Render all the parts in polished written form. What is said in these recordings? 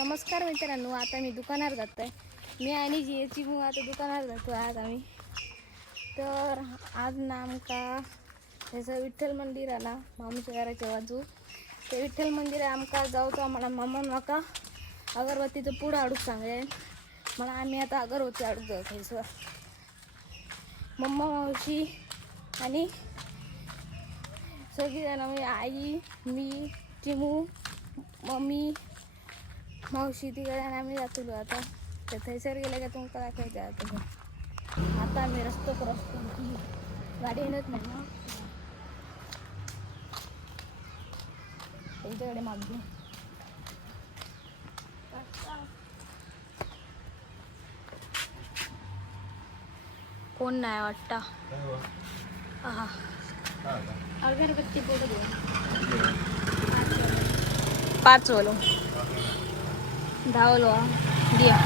नमस्कार मित्रांनो, आता मी दुकानावर जात आहे. मी आणि चिमू आता दुकानावर जातो आज आम्ही. तर आज ना आमका त्याचं विठ्ठल मंदिर आला मामूच्या घराच्या बाजू. ते विठ्ठल मंदिर आमका जाऊचं. आम्हाला मामा माका अगरबत्तीचं पुढं आडूक सांगेल मला. आम्ही आता अगरबत्ती आडूक जायचं. मम्मा मावशी आणि सगळीजण म्हणजे आई मी चिमू मम्मी मावशी तिकडे आम्ही जातो. आता तर थैसर गेलं का तुमका दाखवायचं आता आम्ही रस्तो क्रॉस करू. गाडी येत नाही ना त्यांच्याकडे मागू. कोण नाही वाटता. हा अगरबत्ती पुढे दे. 5 वालो 10 वालो दिया.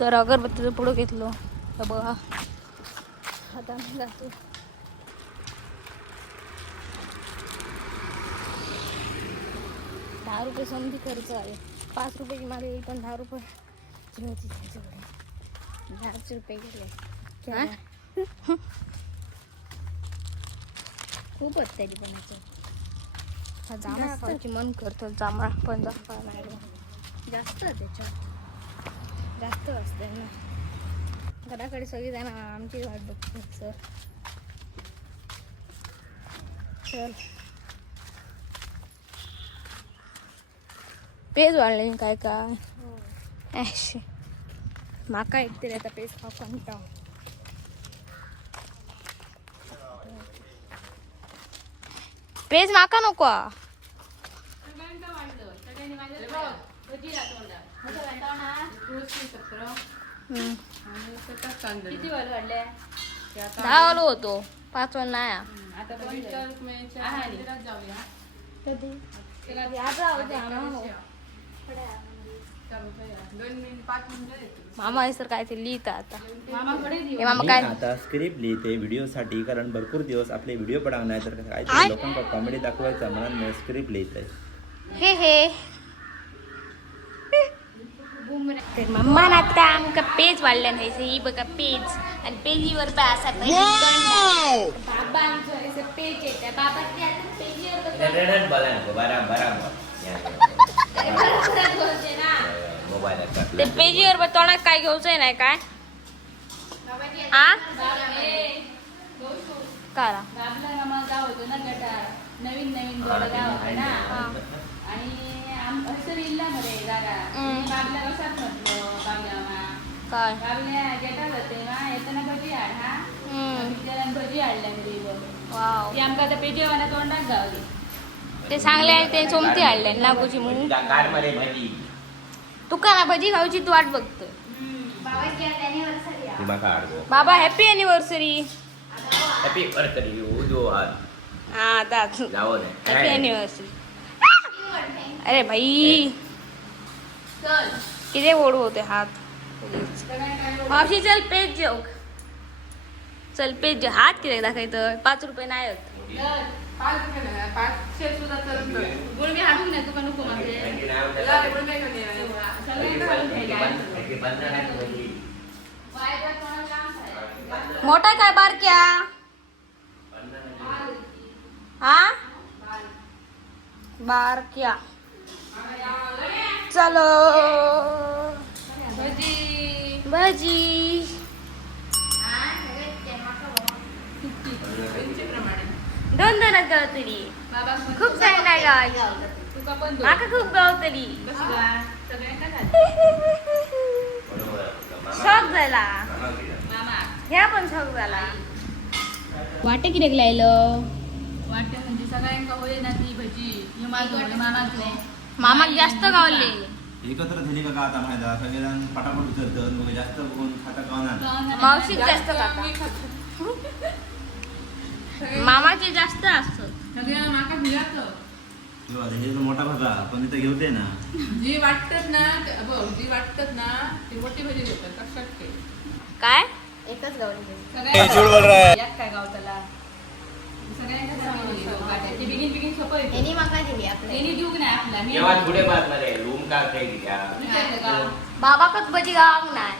तर अगरबत्तीचं पुढं घेतलो तर बघा. आता आम्ही जातो. ₹10 समधी खर्च आहे. 5 रुपयाची मागे येईल पण 10 रुपये होती त्याच्याकडे. 10 रुपये गेले खूप होत त्याची पण. जांभळा खायची मन करतं. जांभळा पण जांभळा नाही जास्त त्याच्यात जास्त असते ना. घराकडे सगळी जाणं आमची वाट बघतो. सर चल पेज वाढले काय काय ॲश माका एकतरी आता पेज खाऊ कंटाळा. पेज माका नको. किती वाढले? 10 वालो होतो 5 वाला नाही. आता मामा सर काय ते लिहिता आता. मामाकडे मामा काय आता स्क्रिप्ट लिहिते व्हिडिओसाठी, कारण भरपूर दिवस आपले व्हिडिओ पडाव नाही तर काहीतरी लोकांना कॉमेडी दाखवायचा म्हणून मी स्क्रिप्ट लिहित आहे. हे तर मम्मा आता आमका पेज वाढल्या नाही. ही बघा पेज आणि पेजीवर पण असा बाबा आमचं पेज येते. बाबा पेजीवर ते पेजीवर तोंडात काय घेऊचंय नाही काय काला गाव होतो ना गटार. नवीन गाव होतं ना. आणि हसर इल्ला मध्ये जागा बाबला कसाच म्हटलं. बाबला काय बाबल्या गेटात होते ना. येताना भजी आड हा भजी आडल्या घरी. वाव ती आमका आता पेजेवाना तोंडात गावली. ते चांगले आहे. ते सोमती हाडले लागूची म्हणून. तुका ना भजी खाऊची तू वाट बघतो. बाबा हॅपी अॅनिव्हर्सरी. हा हॅपी अॅनिव्हर्सरी. अरे भाई किती ओढ होते हात. मावशी चल पेज जेव. चल पेज जेव. हात किती दाखवायचं. 5 रुपये नाही होत. 500 सुद्धा गुळबी हाडून नाही तुका नको म्हणजे. मोठा काय बारक्या हा बारक्या. चलो भजी भजी. दोन गावतली. बाबा खूप चांगला गावाची. तुका पण माका खूप गावतली. शॉक झाला. मामा ह्या पण शॉक झाला. वाटे किती लायलं वाटते म्हणजे सगळ्यांका होय ना ती भजी. हे माझं मामातले मामाक जास्त गावले. एकत्र झाली का आता माहिती आहे. सगळेजण पटापट उचलतात. मग जास्त कोण खाता गावणार. मावशीच जास्त खाता. मामाचे जास्त असत. सगळ्या माका भिजाचं. हे मोठा भागा पण इथं घेऊते ना. जी वाटतात ना जी वाटतात ना ती मोठी भजी देतात. लक्षात ठेव. काय एकच गावली. सगळ्या काय गाव त्याला सगळ्यांना सांगितलं काढायची. बिगिन बिगिन सोपं येतं. यांनी माका दिली आपल्या यांनी देऊ की नाही आपला मी तेव्हा पुढे बात मध्ये रूम का काही दिल्या विचारलं का? बाबाकच बजी गावाक नाही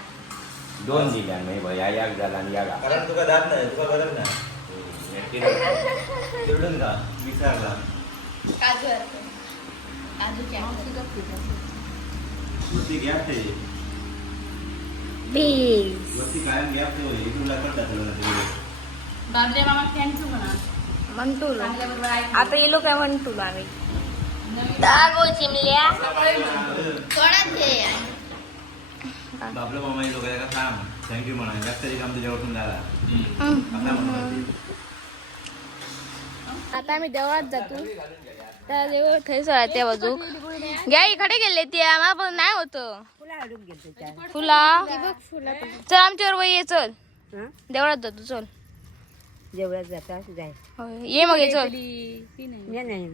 2 दिल्या नाही भाई या एक झाला आणि या कारण तुका जात नाही तुका गरज नाही तेवढून का विचारला काजू काजूच्या वरती गॅप ते बेस वरती कायम गॅप ते होईल तुला करतात बाबल्या मामा थँक्यू म्हणा म्हणतो चांगल्याबरोबर ऐक. आता येलो काय म्हणतो आम्ही नवीन दागो चिमल्या सकाळी म्हणतो. कोणाच घे आपलं मामा लोक का थांब थँक्यू म्हणा जास्त तरी काम तुझ्याकडून झाला आता म्हणा आता आम्ही देवळात जातो त्या देवळ थंय सळा त्या बाजूक घ्या इकडे गेले ते आम्हाला पण नाही होत फुला चल आमच्यावर वय ये चल देवळात जातो चल जेवढ्यात जाता असं जाय होय, ये मग ये चल ती नाही. या नाही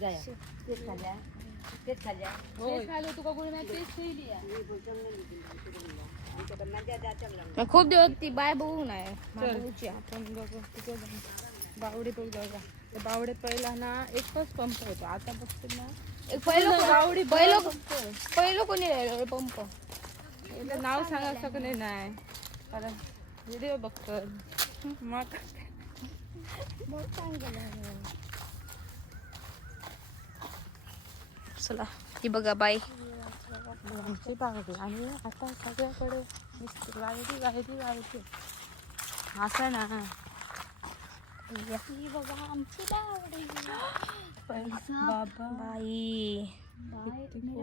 जाय तेच खाल्ल्या तेच खाल्ल्या तेच खाल्लं तुका गोळी नाही, तेच खाल्ली आहे. मग खूप दिवस ती बाय बघू नाही बघूची आपण बघू तिथे बावडे बघ जाऊया. त्या बावड्यात पहिला ना एकच पंप होता, आता बघतो ना पहिलं कोणी राहिलं पंप याचं नाव सांगा शकले नाही कारण व्हिडिओ बघतो मग चला ही बघा बाई आमची बावडी आणि आता सगळ्याकडे गायची असं ना ही बघा आमची बावडी बाबा बाई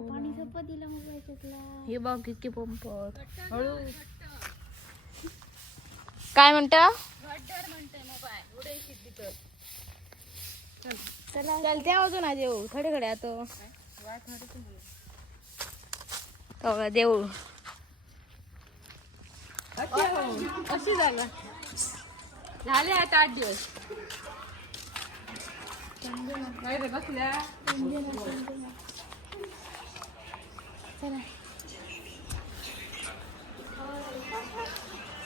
पाणी सोपं दिलं मग हे बघ किती पंप हळू काय म्हणत चल त्या अजून ना देऊ खडे खडे आता बघा देऊ अशी झालं झाले आता 8 दिवस नाही रे बसल्या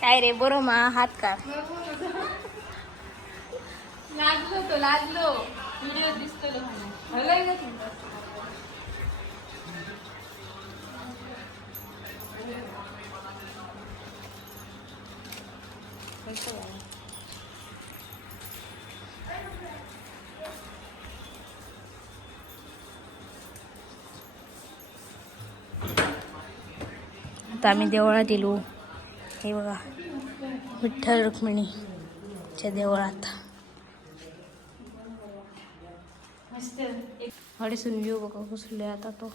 काय रे बरो मा हात का लाजलो व्हिडिओ दिसतो आता आम्ही देवळात गेलो हे बघा विठ्ठल रुक्मिणीच्या देवळात हडीसून व्ह्यू बघा घुसले आता तो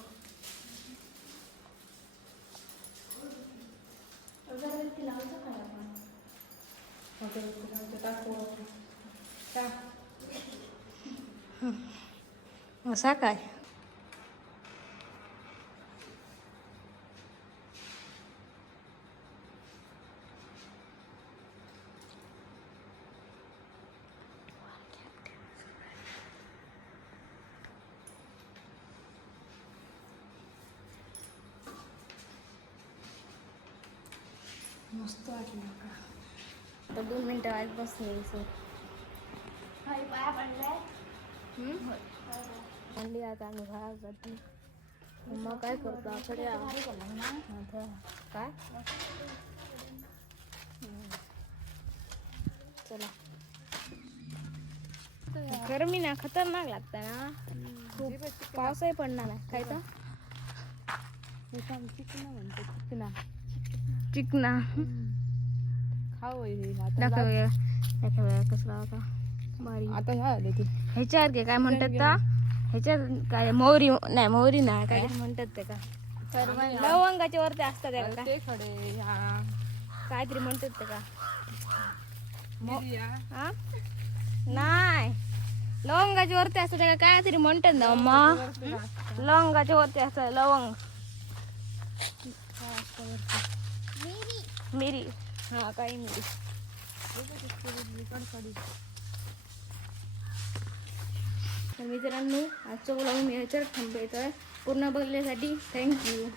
असा काय मस्त वाटलं आता 2 मिनिटं आज बसले अंडी आता आम्ही बाहेर जाते मग काय करतो आकडे काय चला गरमी ना खतरनाक लागतं ना खूप पावसाही पडणार नाही काय तर चिकना खाऊ दाखवूया कसला होता बारी आता ह्या आले ते ह्याच्यावर काय म्हणतात का ह्याच्यात काय मोहरी नाही काय म्हणतात ते का लवंगाच्या वरती असतात त्या का ते खडे ह्या काहीतरी म्हणतात ते का मिरिया. हा नाही लवंगाच्या वरती असतात त्या का काहीतरी म्हणतात ना अम्मा लवंगाच्या वरती असतात लवंग मिरी हा काही मिरी तर मित्रांनो आजचं ब्लॉग मी ह्याच्यावर थांबवतोय पूर्ण बघण्यासाठी थँक्यू.